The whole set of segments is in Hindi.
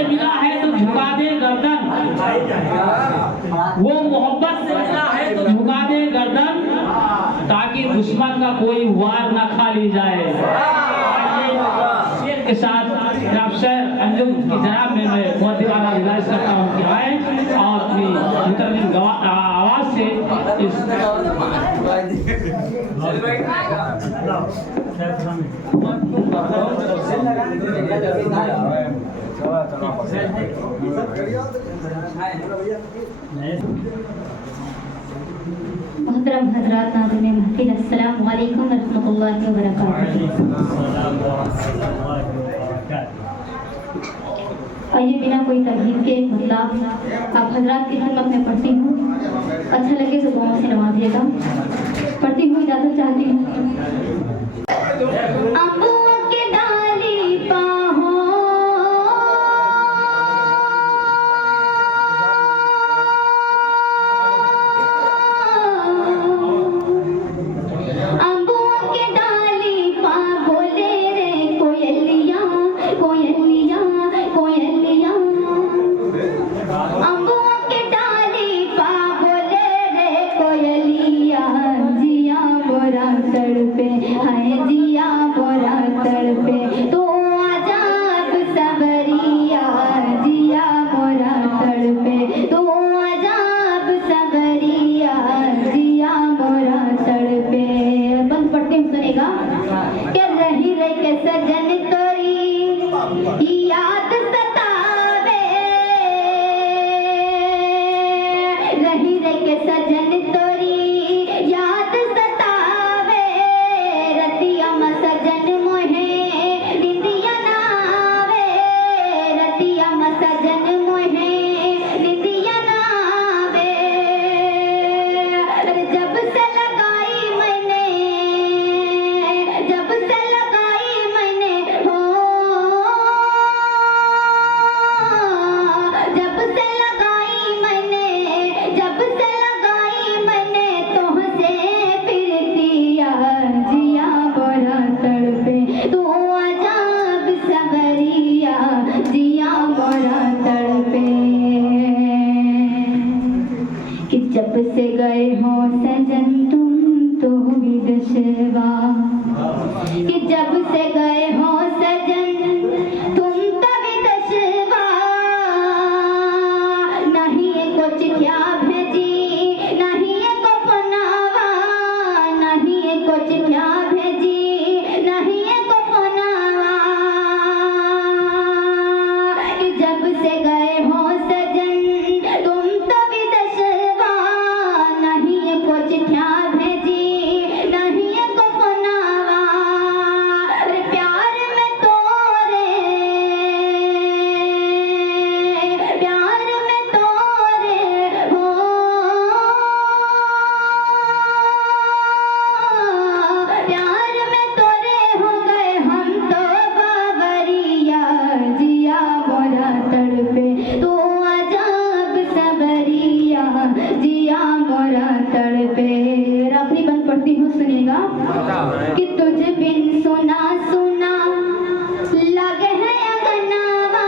से मिला है तो झुका दे गर्दन, वो मोहब्बत से मिला है तो झुका दे गर्दन, ताकि दुश्मन का कोई वार ना खा ली जाए। शेर के साथ जनाब शेर अंजुम की जनाब में मैं बहुत वाला गुजारिश करता हूँ कि आए और अपनी मुतरदिन आवाज से इस मोहतरम हज़रात नाज़रीन महफिल, अस्सलामु अलैकुम व रहमतुल्लाहि व बरकातहू। आइए बिना कोई तकलीफ के मतलब आप हजरात की खिदमत में पढ़ती हूँ, अच्छा लगे तो दुआओं से नवाजिएगा। पढ़ती हूँ, इजाज़त चाहती हूँ। जब से गए हो सजन तुम तो विदेशवा, कि जब से गए हो सजन तुम तो विदेशवा, नहीं कुछ क्या भेजी नहीं को पनावा, नहीं कुछ क्या भेजी नहीं को पनावा, कि जब से गए हो सजन तुम तो विदेशवा, नहीं कुछ क्या भेजी नहीं को पनावा, प्यार में तोरे हो, प्यार में तोरे हो गए हम तो बाबरिया, जिया मोरा तड़पे तो अजब सबरिया, जिया मोरा तड़पे। आखिरी बंद पढ़ती हूँ, सुनिएगा कि तुझ बिन सुना सुना लगे है अगनावा,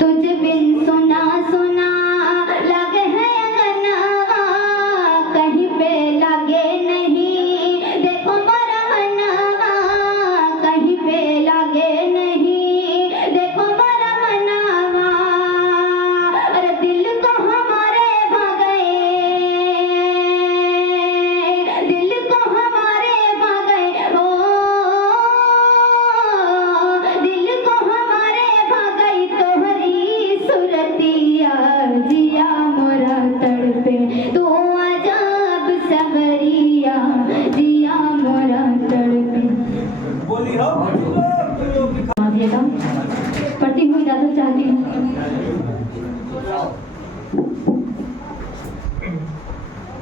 तुझ बिन सुना सुना लगे है अगनावा, कहीं पे लगे नहीं देखो मोरा मनावा, कहीं पे लगे नहीं देखो मोरा मनावा, अरे दिल को हमारे भागे, दिल को हमारे भागे हो, दिल को हमारे भागे तोहरी सुरतिया, जिया मोरा तड़पे तो अजब सबरिया, जिया मोरा तड़पे। आइएगा, पढ़ती हूँ, इजाजत चाहती हूँ।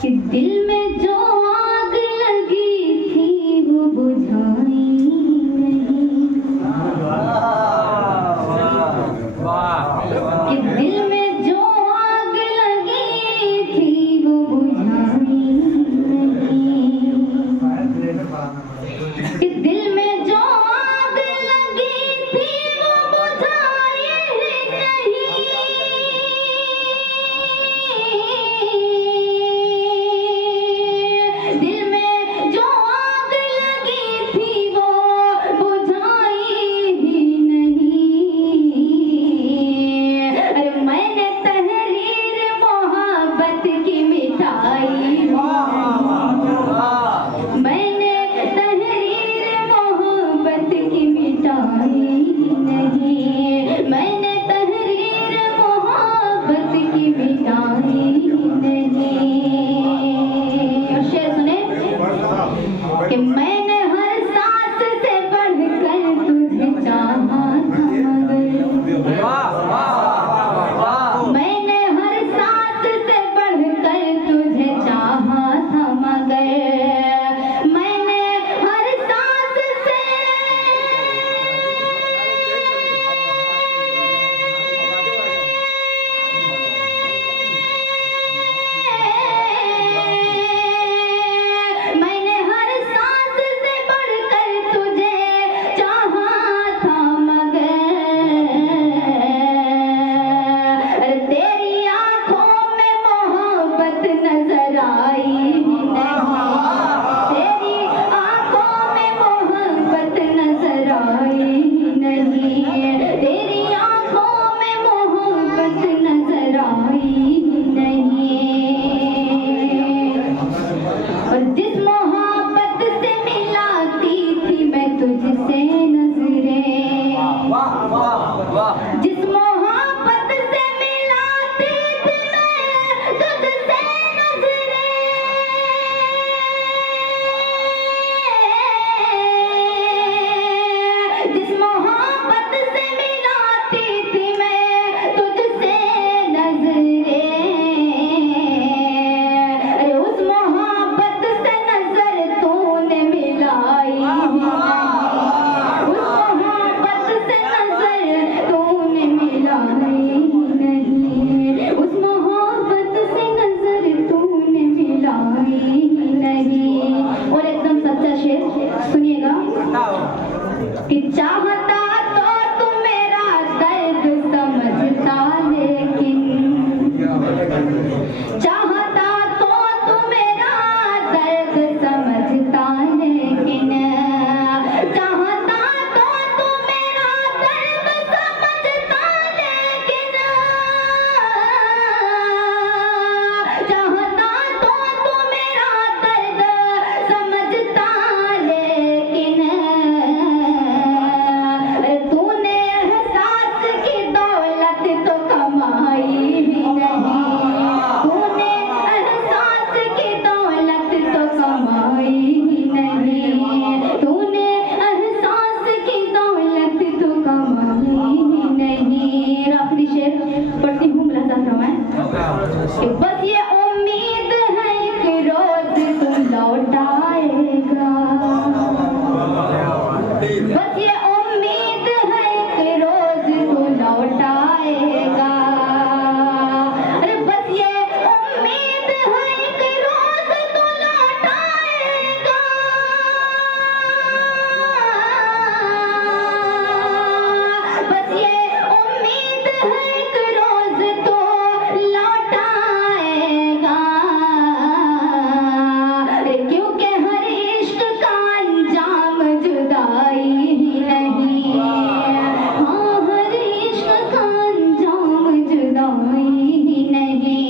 कि दिल में जो आग लगी थी वो बुझाई नहीं, कि दिल में जो आग लगी थी वो बुझाई नहीं, कि दिल में जो आग लगी थी वो बुझाई मोहब्बत से मिलाती थी मैं तुझसे नजरें, अरे उस मोहब्बत से नजर तूने मिलाई नहीं, उस मोहब्बत से नजर तूने मिलाई नहीं, उस मोहब्बत से नजर तूने मिलाई नहीं। और एकदम सच्चा शेर सुनिएगा कि चाहता तो तू मेरा दर्द समझता, लेकिन चाहता तो तू मेरा दर्द समझता, लेकिन चाहता तो तू मेरा दर्द समझता, लेकिन चाहता तो तू मेरा दर्द समझता, लेकिन तूने एहसास की दौलत तो कमाई ही नहीं, तूने एहसास की दौलत तो कमाई ही नहीं, तूने एहसास की दौलत तो कमाई ही नहीं। आखिरी शेर पढ़ती हूँ, मुलाजा फरमाएं कि बस ये उम्मीद है कि रोज तू लौटाएगा, बस ये उम्मीद है कि रोज तू लौटाएगा, अरे बस ये उम्मीद है कि रोज तू लौटाएगा, बस ये उम्मीद है कि रोज तू लौटाएगा, क्योंकि हर इश्क का अंजाम जुदाई ही नहीं, हाँ हर इश्क का अंजाम जुदाई ही नहीं।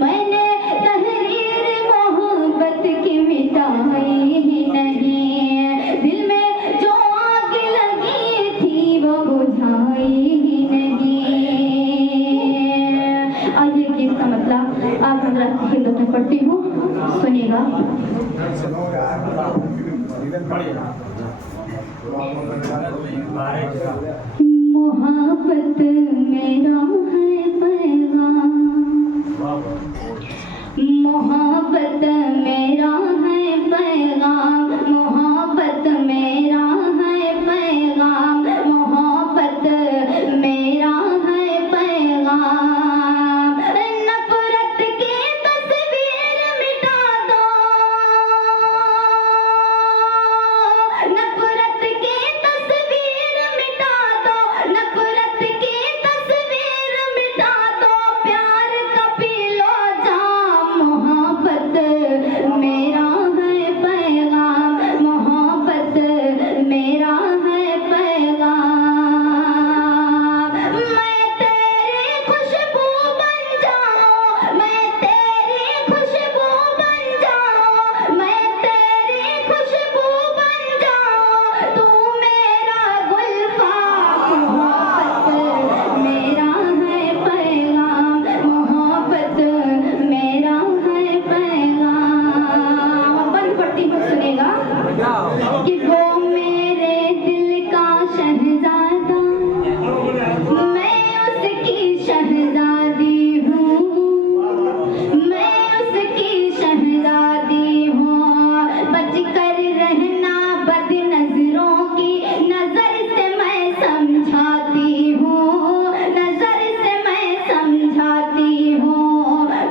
मैंने तहरीर मोहब्बत की मिटाई ही नहीं, दिल में जो आग लगी थी वो बुझाई ही नहीं। आइए गीत का मतलब आप हजरात की खिदमत में पढ़ती हूँ, सुनिएगा। मोहब्बत मेरा है पैगाम, मोहब्बत मेरा है पैगाम, मोहब्बत मेरा है पैगाम, मोहब्बत मेरा है पैगाम, नफरत की तस्वीर मिटा दो, नफरत की तस्वीर मिटा दो, नफरत की तस्वीर मिटा दो, प्यार का पी लो जाम, मोहब्बत मेरा है पैगाम, मोहब्बत मेरा है पैगाम, मैं तेरी खुशबू बन जाऊं, मैं तेरी खुशबू बन जाऊं, मैं तेरी खुशबू बन जाऊं, तू मेरा गुलफाम, मोहब्बत मेरा है पैगाम, मोहब्बत मेरा है पैगाम। बंद पट्टी पर सुनेगा कि वो मेरे दिल का शहजादा, मैं उसकी शहजादी हूँ, मैं उसकी शहजादी हूँ, बचकर रहना बद नजरों की, नजर से मैं समझाती हूँ, नजर से मैं समझाती हूँ,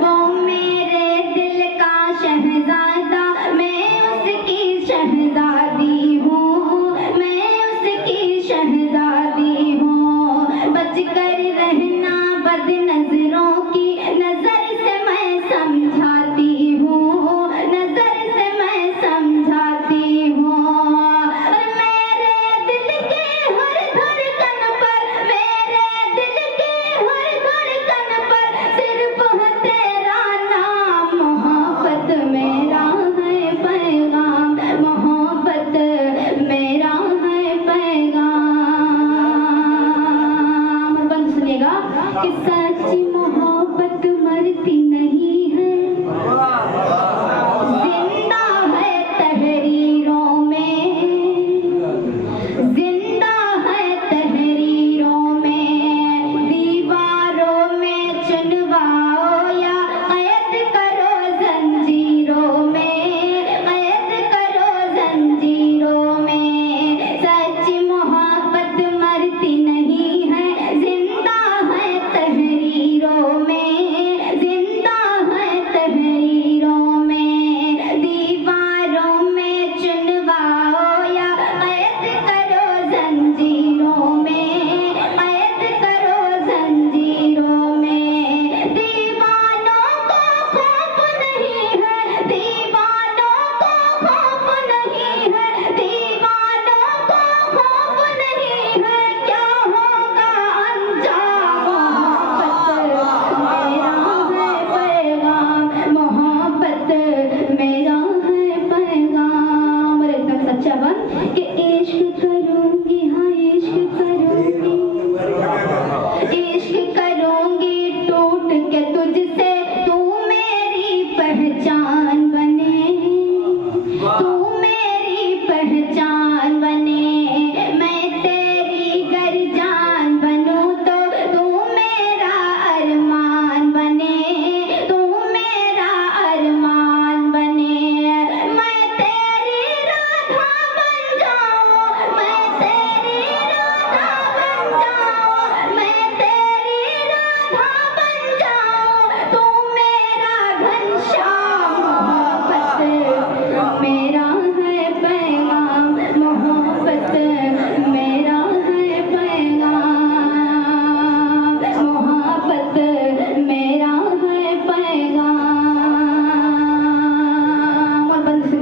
वो मेरे दिल का शहजादा, मैं उसकी शहजादी हूँ, मैं उसकी शहजादी हूँ, बचकर रहना बद नजरों की, नजर से मैं समझाती हूँ, नजर से मैं समझाती हूँ, और मेरे दिल के हर धड़कन पर, मेरे दिल के हर धड़कन पर सिर्फ है तेरा नाम, मोहब्बत मेरा है पैगाम, मोहब्बत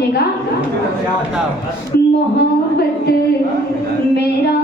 सुनिएगा। मोहब्बत मेरा